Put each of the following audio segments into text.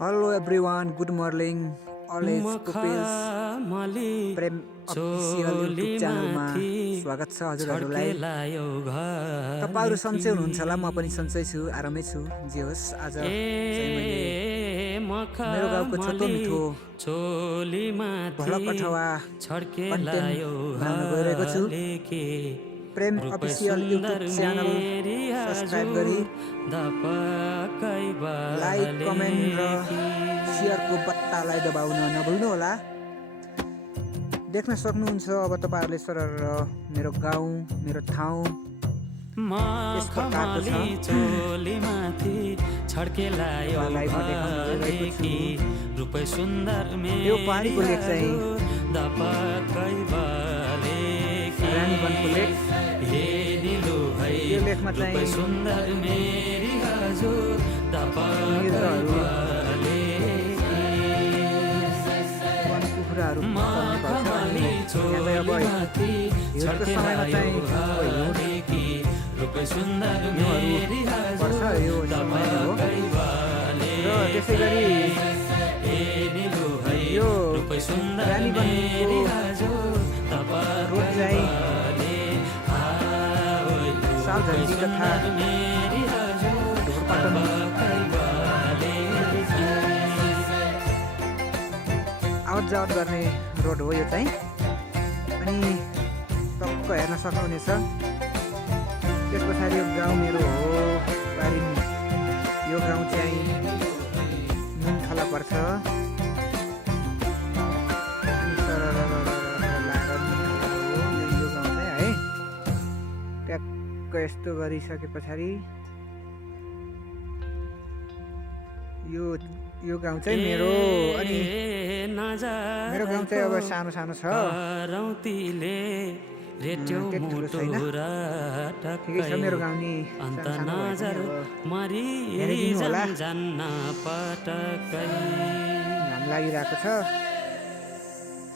Hello everyone, good morning. Always Pupils प्रेम official YouTube च्यानलमा स्वागत छ हजुरहरूलाई। तपाईहरु सन्चै हुनुहुन्छ होला, म पनि सन्चै छु, आरामै छु। जे होस्, आज चाहिँ मैले मेरो गाउँको छोटो मिठो भलकठवा कन्टेन्ट बनाउन गइरहेको छु। प्रेम अफिसियल युट्युब च्यानल सब्स्क्राइब गरी लाइक, कमेन्ट र शेयरको बट्टालाई दबाउन नभुल्नु होला। देख्न सक्नुहुन्छ अब तपाईहरुले सरर मेरो गाउँ, मेरो ठाउँ यस प्रकारको छ। यो पानीको लेक चाहिँ रानीवनको लेक। यो लेकमा चाहिँ कुखुराहरू हिउँदको समयमा चाहिँ पर्छ यो समय हो। र त्यसै गरी यो रानीवनको रोड चाहिँ सालझन्डी तथा ढोरपाटन आवत जावत गर्ने रोड हो यो चाहिँ। अनि टक्क हेर्न सक्नुहुनेछ। त्यस पछाडि यो गाउँ मेरो हो बारिन। यो गाउँ चाहिँ नुनथला पर्छ। यो गाउँ चाहिँ है ट्याक्क यस्तो गरिसके पछाडि यो गाउँ चाहिँ मेरो। अनि मेरो गाउँ चाहिँ अब सानो सानो छ, त्यति ठुलो छैन। ठिकै छ मेरो गाउँ नि सानो हेरिदिनु होला। घाम लागिरहेको छ।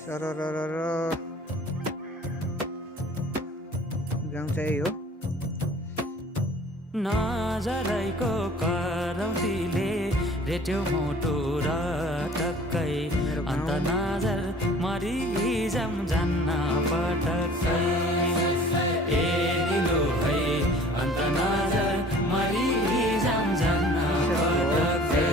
सरर गाउँ चाहिँ हो। नजरैको करौतीले रेट्यो मोटो र टक्कै अन्त नजर मरिजाम जान्न पटक्कै। ए दिलो है अन्त नजर मरिजाम जान्न पटक्कै।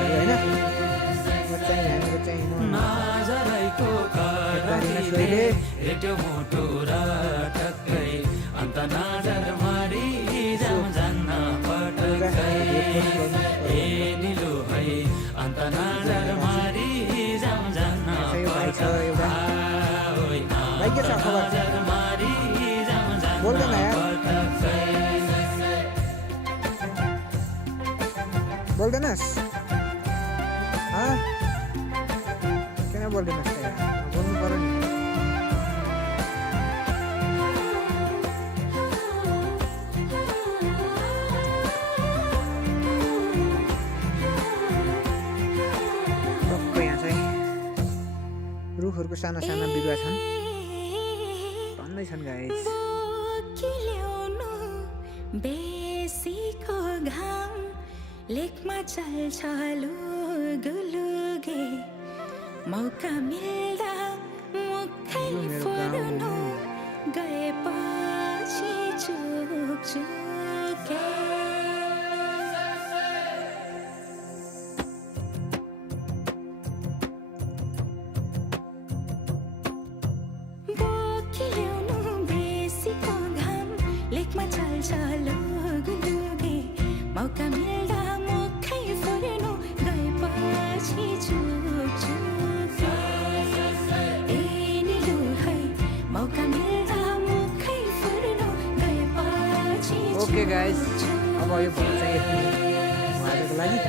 नजरैको करौतीले रेट्यो मोटो र टक्कै अन्त नजर मरिजाम जान्न पटक्कै। ए निलो है अन्त नजर मरिजाम जान्न पटक्कै। बोल्दैनस्? किन बोल्दैनस्? बोल्नु पर्यो नि। रुखहरूको साना साना बिरुवा छन्, टन्नै छन् गाइस। बेसीको घाम लेकमा चल्छ लुगुलुगे, मौका मिल्दा मुखै फोर्नु गएपछि चुकचुके। मौका मिल्दा मुखै फोर्नु गएपछि चुकचुके। ए निलो है मौका मिल्दा मुखै फोर्नु गएपछि। ओके गाइस, अब यो भन्न चाहिँ यति आजको लागि।